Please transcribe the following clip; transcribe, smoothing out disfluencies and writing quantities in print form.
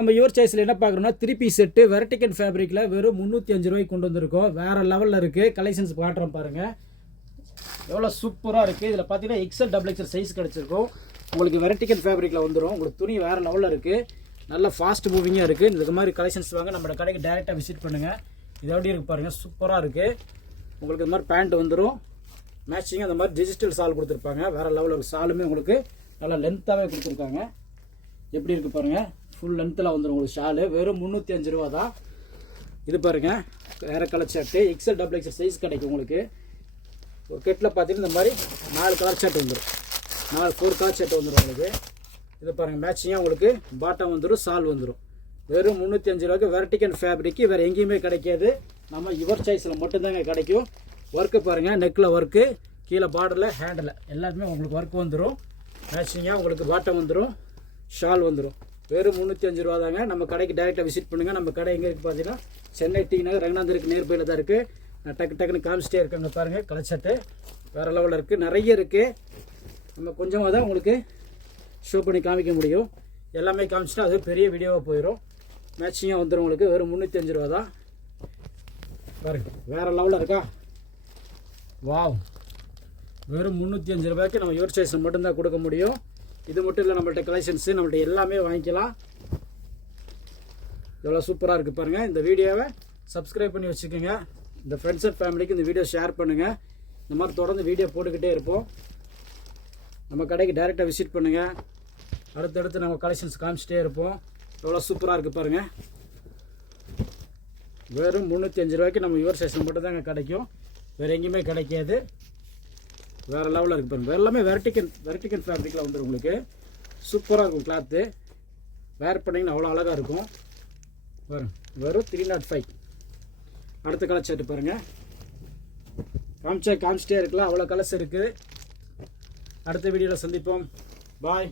நம்ம யுவர் சாய்ஸில் என்ன பார்க்குறோம்னா 3 piece set vertical ஃபேப்ரிக்கில் வெறும் 305 ரூபாய்க்கு கொண்டு வந்திருக்கோம். வேறு லெவலில் இருக்குது. கலெக்ஷன்ஸ் காட்டுறோம் பாருங்கள், எவ்வளோ சூப்பராக இருக்குது. இதில் பார்த்தீங்கன்னா எக்ஸல் டபுள் எக்ஸல் சைஸ் கிடச்சிருக்கும். உங்களுக்கு வெர்டிகல் ஃபேப்ரிக்கில் வந்துடும். உங்களுக்கு துணி வேறு லெவலில் இருக்குது. நல்லா ஃபாஸ்ட் மூவிங்காக இருக்குது. இதுக்கு மாதிரி கலெக்ஷன்ஸ் வாங்க நம்மளோட கடைக்கு டேரெக்டாக விசிட் பண்ணுங்கள். இது எப்படி இருக்குது பாருங்கள், சூப்பராக இருக்குது. உங்களுக்கு இந்த மாதிரி பேண்ட் வந்துடும். மேட்சிங்காக அந்த மாதிரி டிஜிட்டல் சால் கொடுத்துருப்பாங்க. வேறு லெவலில் ஒரு சாலுமே உங்களுக்கு நல்லா லென்த்தாகவே கொடுத்துருக்காங்க. எப்படி இருக்குது பாருங்கள், ஃபுல் லென்த்தில் வந்துடும் உங்களுக்கு ஷாலு. வெறும் 305 ரூபா தான். இது பாருங்கள், வேறு colour shirt XL double XL size கிடைக்கும் உங்களுக்கு. ஒரு கெட்டில் பார்த்தீங்கன்னா இந்த மாதிரி 4 கலர் ஷர்ட் வந்துடும். 4 கலர் ஷர்ட் வந்துடும் உங்களுக்கு. இது பாருங்கள், மேட்சிங்காக உங்களுக்கு பாட்டம் வந்துடும், சால் வந்துடும். வெறும் 305 ரூபாய்க்கு வெர்டிகல் ஃபேப்ரிக்கு வேறு எங்கேயுமே கிடைக்காது. நம்ம யுவர் சாய்ஸில் மட்டும்தாங்க கிடைக்கும். ஒர்க்கு பாருங்கள், நெக்கில் ஒர்க்கு, கீழே பார்டரில் ஹேண்டில் எல்லாத்துமே உங்களுக்கு ஒர்க் வந்துடும். மேட்சிங்காக உங்களுக்கு பாட்டம் வந்துடும், ஷால் வந்துடும். வெறும் 305 ரூபா தாங்க. நம்ம கடைக்கு டேரெக்டாக விசிட் பண்ணுங்கள். நம்ம கடை எங்கே இருக்குது பார்த்தீங்கன்னா சென்னை டி நகர் ரங்கநாதருக்கு நேர்பையில் தான் இருக்குது. நான் டக்குன்னு காமிச்சிட்டே இருக்கேங்க பாருங்கள். கலர் ஷர்ட்டு வேறு லெவலில் இருக்குது, நிறைய இருக்குது. நம்ம கொஞ்சமாக தான் உங்களுக்கு ஷோ பண்ணி காமிக்க முடியும். எல்லாமே காமிச்சிட்டா அது பெரிய வீடியோவாக போயிடும். மேட்சிங்காக வந்துடும் உங்களுக்கு. வெறும் 305 ரூபா தான் பாருங்கள். வேறு லெவலில் இருக்கா? வாவ், வெறும் 305 ரூபாய்க்கு நம்ம யுவர் சாய்ஸில் மட்டும்தான் கொடுக்க முடியும். இது மட்டும் இல்லை, நம்மள்ட்ட கலெக்ஷன்ஸு நம்மள்ட்ட எல்லாமே வாங்கிக்கலாம். எவ்வளோ சூப்பராக இருக்குது பாருங்கள். இந்த வீடியோவை சப்ஸ்கிரைப் பண்ணி வச்சுக்கோங்க. இந்த ஃப்ரெண்ட்ஸ் அண்ட் ஃபேமிலிக்கு இந்த வீடியோ ஷேர் பண்ணுங்கள். இந்த மாதிரி தொடர்ந்து வீடியோ போட்டுக்கிட்டே இருப்போம். நம்ம கடைக்கு டைரெக்டாக விசிட் பண்ணுங்கள். அடுத்தடுத்து நம்ம கலெக்ஷன்ஸ் காமிச்சிட்டே இருப்போம். எவ்வளோ சூப்பராக இருக்குது பாருங்கள். வெறும் 305 ரூபாய்க்கு நம்ம யுவர் சாய்ஸில் மட்டும் தாங்க கிடைக்கும். வேறு எங்கேயுமே கிடைக்காது. வேறு லெவலில் இருக்குது பாருங்கள். எல்லாமே வெர்டிகல் ஃபேப்ரிக்கில் வந்துடும் உங்களுக்கு. சூப்பராக இருக்கும் கிளாத்து. வேர் பண்ணிங்கன்னா அவ்வளோ அழகாக இருக்கும். வெறும் 305. அடுத்த கலர் ஷர்ட் பாருங்கள். காமிச்சிட்டே இருக்கலாம், அவ்வளோ கலர்ஸ் இருக்குது. அடுத்த வீடியோவில் சந்திப்போம். பாய்.